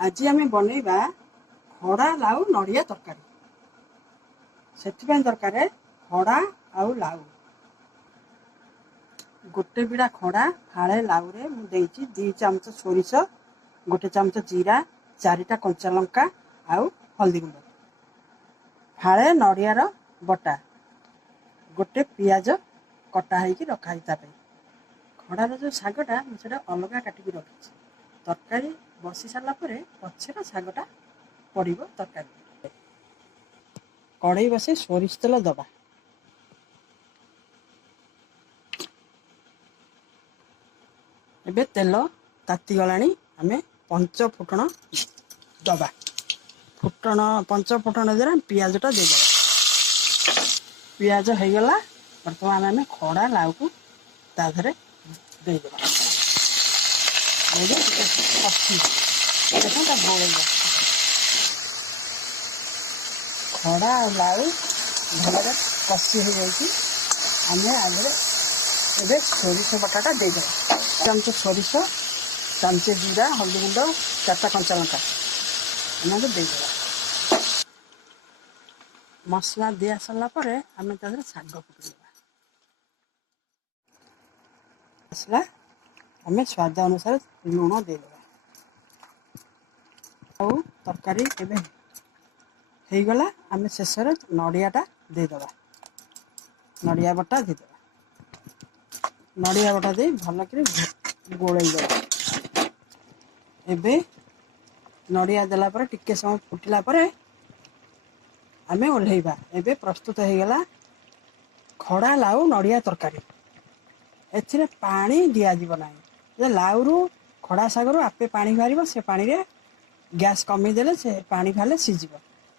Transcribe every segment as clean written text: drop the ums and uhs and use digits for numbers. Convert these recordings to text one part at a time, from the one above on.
आज आम बनइबा खड़ा लाउ नड़िया तरकारी से दरकार खड़ा आउ लाउ गोटे बिड़ा खड़ा फाड़े लाउ रे मुझे 2 चामच सोरिष गोटे चामच जीरा 4टा कंचा लंका आउ हल्दी गुंड फाड़े नड़ियार बटा गोटे पियाज कटा होगी रखाई खड़ार जो शागटा मुझे अलग काटिकी रखी तरकारी बसी सारा पछे शागटा पड़ो तरकारी कड़ई बसे सोरिष तेल दबा एबे तेल ताती गलानी आमे पंच फुटण दबा फुटण पंच फुटण दे पियाजटा दे पियाज हो गला बर्तमान आमे खड़ा लाउ को ताधरे देदेबा खड़ा लाउ भल कषि हो जाए आगे एबे सोरिष बटाटा देदेबा चामच सोरिष चामचे जीरा हल्दी गुंड 4टा कंचा लंका एना देदेबा मसला दिया सरला परे आमे तादरे साग फुटदेबा मसला आमे स्वाद अनुसार लुण देदेबा आउ तरकारी एबे हो गला आमे शेष नड़ियाटा देदेबा नड़िया बटा देदेबा नड़िया बटा दे भल कर गोलई देबा एबे नड़िया देला परे टिके समय फुटिला परे आमे ओल्हेबा एबे प्रस्तुत हो गला खड़ा लाउ नड़िया तरकारी एथिरे पानी दिया जीव नाही लाउ रु खड़ा सागर आपे पानी बाहर से पानी रे गैस कमी देले से पानी खाले सीजिब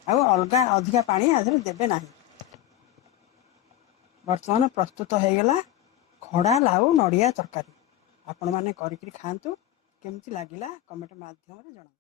आ अलग अधिका पानी आधे देबे नाही वर्तमान प्रस्तुत हो गला खड़ा लाउ नड़िया तरकारी आपण माने करिकरी खांतु केमती लागिला कमेंट माध्यम रे जणा।